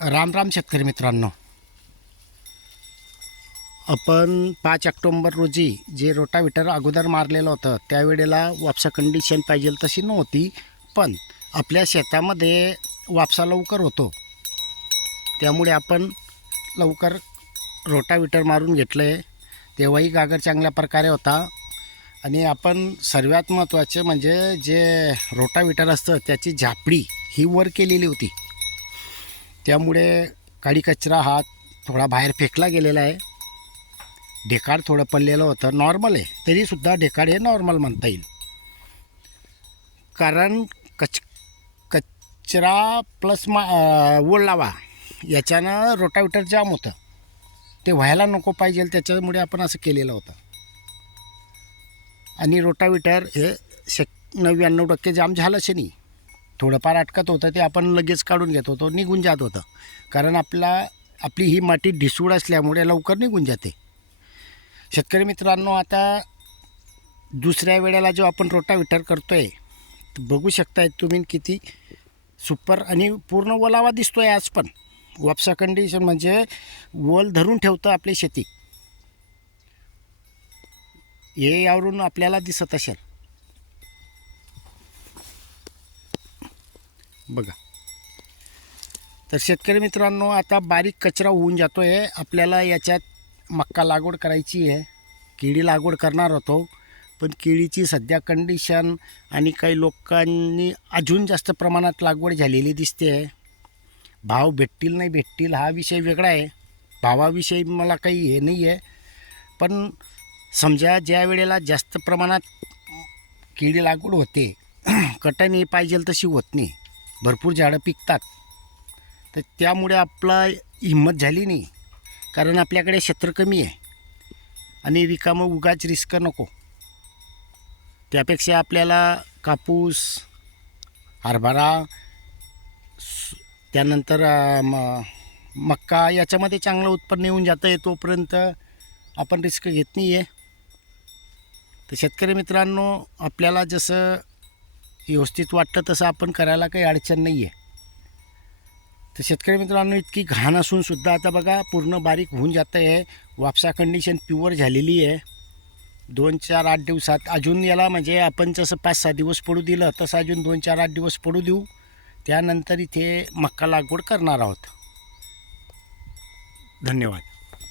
राम राम शेतकरी मित्रांनो. आपण पाच ऑक्टोंबर रोजी जे रोटाविटर अगोदर मारलेलं होतं त्यावेळेला वापसा कंडिशन पाहिजे तशी नव्हती पण आपल्या शेतामध्ये वापसा लवकर होतो. त्यामुळे आपण लवकर रोटाविटर मारून घेतलं आहे तेव्हाही गागर चांगल्या प्रकारे होता. आणि आपण सर्वात महत्त्वाचे म्हणजे जे रोटाविटर असतं त्याची झापडी ही वर केलेली होती. त्यामुळे काडी कचरा हा थोडा बाहेर फेकला गेलेला आहे. ढेकाड थोडं पडलेलं होतं. नॉर्मल आहे. तरीसुद्धा ढेकाड हे नॉर्मल म्हणता येईल. कारण कच कचरा प्लस मा अं, लावा याच्यानं रोटाविटर जाम होतं. ते व्हायला नको पाहिजे त्याच्यामुळे आपण असं केलेलं होतं. आणि रोटाविटर हे शक नव्याण्णव टक्के जाम झालंच नाही थोडंफार अटकत होतं ते आपण लगेच काढून घेत होतो निघून जात होतं. कारण आपला आपली ही माती ढिसूळ असल्यामुळे लवकर निघून जाते. शेतकरी मित्रांनो आता दुसऱ्या वेळेला जो आपण रोटाविटर करतो आहे बघू शकताय तुम्ही किती सुपर आणि पूर्ण ओलावा दिसतो आहे आज पण. वापसा कंडिशन म्हणजे वल धरून ठेवतं आपली शेती. हे यावरून आपल्याला दिसत असेल. बघा. तर शेतकरी मित्रांनो आता बारीक कचरा होऊन जातो आहे आपल्याला याच्यात मक्का लागवड करायची आहे. केळी लागवड करणार होतो. पण केळीची सध्या कंडिशन आणि काही लोकांनी अजून जास्त प्रमाणात लागवड झालेली दिसते. आहे भाव भेटतील नाही भेटतील हा विषय वेगळा आहे. भावाविषयी मला काही हे नाही आहे. पण समजा ज्या वेळेला जास्त प्रमाणात केळी लागवड होते कटणी पाहिजे तशी होत नाही. भरपूर झाडं पिकतात. तर त्यामुळे आपला हिंमत झाली नाही. कारण आपल्याकडे क्षेत्र कमी आहे. आणि रिकामं उगाच रिस्क नको. त्यापेक्षा आपल्याला कापूस हरभरा त्यानंतर म मक्का याच्यामध्ये चांगलं उत्पन्न येऊन जातं आहे तोपर्यंत आपण रिस्क घेत नाही आहे तर शेतकरी मित्रांनो आपल्याला जसं व्यवस्थित वाटतं तसं आपण करायला काही अडचण नाही आहे. तर शेतकरी मित्रांनो इतकी घाण असून सुद्धा आता बघा पूर्ण बारीक होऊन जातं आहे वापसा कंडिशन प्युअर झालेली आहे. दोन चार आठ दिवसात अजून याला म्हणजे आपण जसं पाच सहा दिवस पडू दिलं तसं अजून दोन चार आठ दिवस पडू देऊ. त्यानंतर इथे मक्का लागवड करणार आहोत. धन्यवाद.